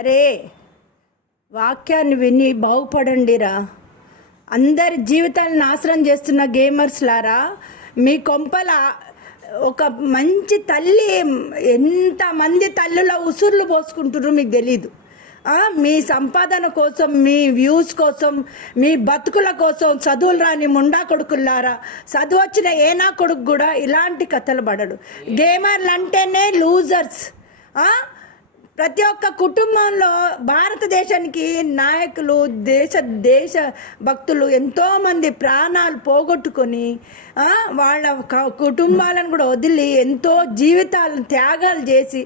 అరే వాక్యాన్ని విని బాగుపడండిరా. అందరి జీవితాలను నాశనం చేస్తున్న గేమర్స్ లారా, మీ కొంపల ఒక మంచి తల్లి ఎంతమంది తల్లుల ఉసుర్లు పోసుకుంటున్నారు మీకు తెలీదు. మీ సంపాదన కోసం, మీ వ్యూస్ కోసం, మీ బతుకుల కోసం చదువులు రాని ముండా కొడుకుల్లారా, చదువు వచ్చిన ఏనా కొడుకు కూడా ఇలాంటి కథలు పడడు. గేమర్లు అంటేనే లూజర్స్. ప్రతి ఒక్క కుటుంబంలో భారతదేశానికి నాయకులు, దేశ భక్తులు ఎంతోమంది ప్రాణాలు పోగొట్టుకొని వాళ్ళ కుటుంబాలను కూడా వదిలి ఎంతో జీవితాలను త్యాగాలు చేసి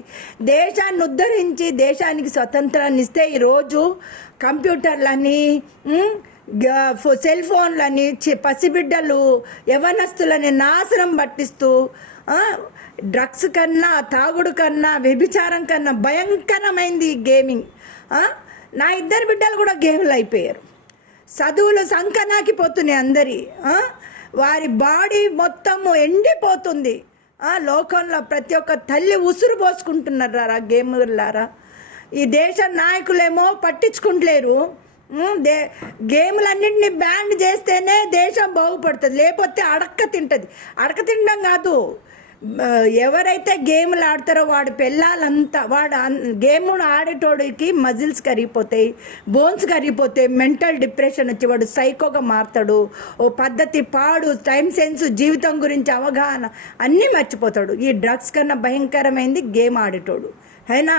దేశాన్ని ఉద్ధరించి దేశానికి స్వతంత్రాన్ని ఇస్తే ఈరోజు కంప్యూటర్లని, సెల్ ఫోన్లని పసిబిడ్డలు యవనస్తులని నాశనం పట్టిస్తూ డ్రగ్స్ కన్నా, తాగుడు కన్నా, వ్యభిచారం కన్నా భయంకరమైంది గేమింగ్. నా ఇద్దరు బిడ్డలు కూడా గేమ్లు అయిపోయారు. చదువులు సంకనాకిపోతున్నాయి అందరి. వారి బాడీ మొత్తము ఎండిపోతుంది. లోకంలో ప్రతి ఒక్క తల్లి ఉసురు పోసుకుంటున్నారా గేములారా. ఈ దేశ నాయకులేమో పట్టించుకుంటలేరు. గేములన్నింటినీ బ్యాన్ చేస్తేనే దేశం బాగుపడుతుంది, లేకపోతే అడక్క తింటుంది. అడక్క తినడం కాదు, ఎవరైతే గేమ్లు ఆడతారో వాడి పిల్లలంతా, వాడు గేమ్ను ఆడేటోడికి మజిల్స్ కరిగిపోతాయి, బోన్స్ కరిగిపోతాయి, మెంటల్ డిప్రెషన్ వచ్చి వాడు సైకోగా మారుతాడు. ఓ పద్ధతి, పాడు, టైం సెన్స్, జీవితం గురించి అవగాహన అన్నీ మర్చిపోతాడు. ఈ డ్రగ్స్ కన్నా భయంకరమైంది గేమ్ ఆడేటోడు. అయినా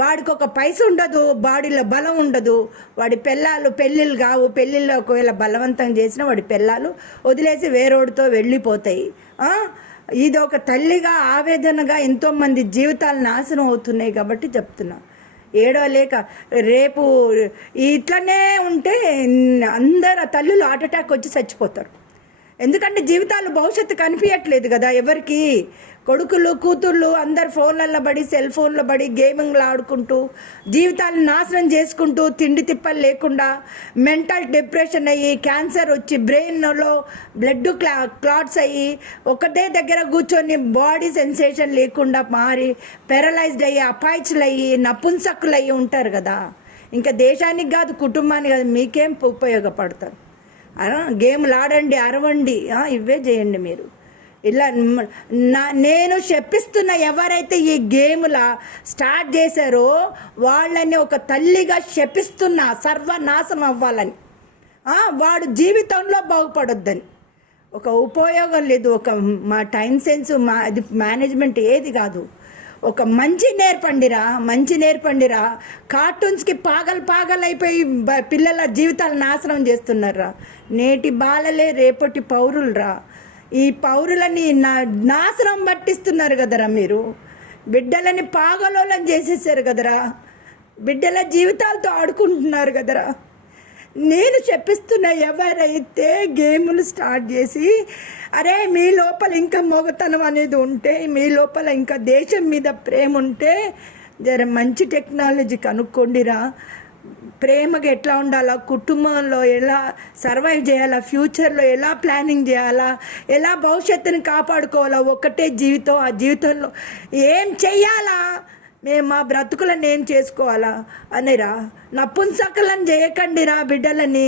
వాడికి ఒక పైస ఉండదు, బాడీలో బలం ఉండదు. వాడి పెళ్ళిళ్ళు కావు. పెళ్ళిళ్ళు ఒకవేళ బలవంతం చేసినా వాడి పిల్లలు వదిలేసి వేరోడితో వెళ్ళిపోతాయి. ఇది ఒక తల్లిగా ఆవేదనగా ఎంతోమంది జీవితాలు నాశనం అవుతున్నాయి కాబట్టి చెప్తున్నా. ఏడవలేక రేపు ఇట్లనే ఉంటే అందరు తల్లులు హార్ట్ అటాక్ వచ్చి చచ్చిపోతారు. ఎందుకంటే జీవితాలు భవిష్యత్తు కనిపించట్లేదు కదా ఎవరికి. కొడుకులు, కూతుళ్ళు అందరు ఫోన్లలో పడి, సెల్ ఫోన్లో పడి, గేమింగ్లు ఆడుకుంటూ జీవితాలను నాశనం చేసుకుంటూ, తిండి తిప్పలు లేకుండా మెంటల్ డిప్రెషన్ అయ్యి, క్యాన్సర్ వచ్చి బ్రెయిన్లో బ్లడ్ క్లాట్స్ అయ్యి, ఒకటే దగ్గర కూర్చొని బాడీ సెన్సేషన్ లేకుండా మారి పెరలైజ్డ్ అయ్యి, అపాయిచ్లు అయ్యి, నపుంసకులు అయ్యి ఉంటారు కదా. ఇంకా దేశానికి కాదు, కుటుంబానికి కాదు, మీకేం ఉపయోగపడతారు. గేమ్లు ఆడండి, అరవండి, ఇవే చేయండి మీరు. ఇలా నేను చెప్పిస్తున్న ఎవరైతే ఈ గేముల స్టార్ట్ చేశారో వాళ్ళని ఒక తల్లిగా చెప్పిస్తున్నా, సర్వనాశనం అవ్వాలని. వాడు జీవితంలో బాగుపడొద్దని. ఒక ఉపయోగం లేదు. ఒక మా టైం సెన్స్, అది మేనేజ్మెంట్ ఏది కాదు. ఒక మంచి నేర్పండిరా. కార్టూన్స్కి పాగల్ అయిపోయి పిల్లల జీవితాలు నాశనం చేస్తున్నారా. నేటి బాలలే రేపటి పౌరులరా. ఈ పౌరులని నాశనం పట్టిస్తున్నారు కదరా మీరు. బిడ్డలని పాగలోలం చేసేసారు కదరా. బిడ్డల జీవితాలతో ఆడుకుంటున్నారు కదరా. నేను చెప్పిస్తున్న ఎవరైతే గేములు స్టార్ట్ చేసి, అరే మీ లోపల ఇంకా మొగతనం అనేది ఉంటే, మీ లోపల ఇంకా దేశం మీద ప్రేమ ఉంటే జర మంచి టెక్నాలజీ కనుక్కోండిరా. ప్రేమగా ఎట్లా ఉండాలా, కుటుంబంలో ఎలా సర్వైవ్ చేయాలా, ఫ్యూచర్లో ఎలా ప్లానింగ్ చేయాలా, ఎలా భవిష్యత్తుని కాపాడుకోవాలా. ఒకటే జీవితం, ఆ జీవితంలో ఏం చెయ్యాలా, మేము మా బ్రతుకులను ఏం చేసుకోవాలా అనిరా. నపుంసకులను చేయకండిరా బిడ్డలని.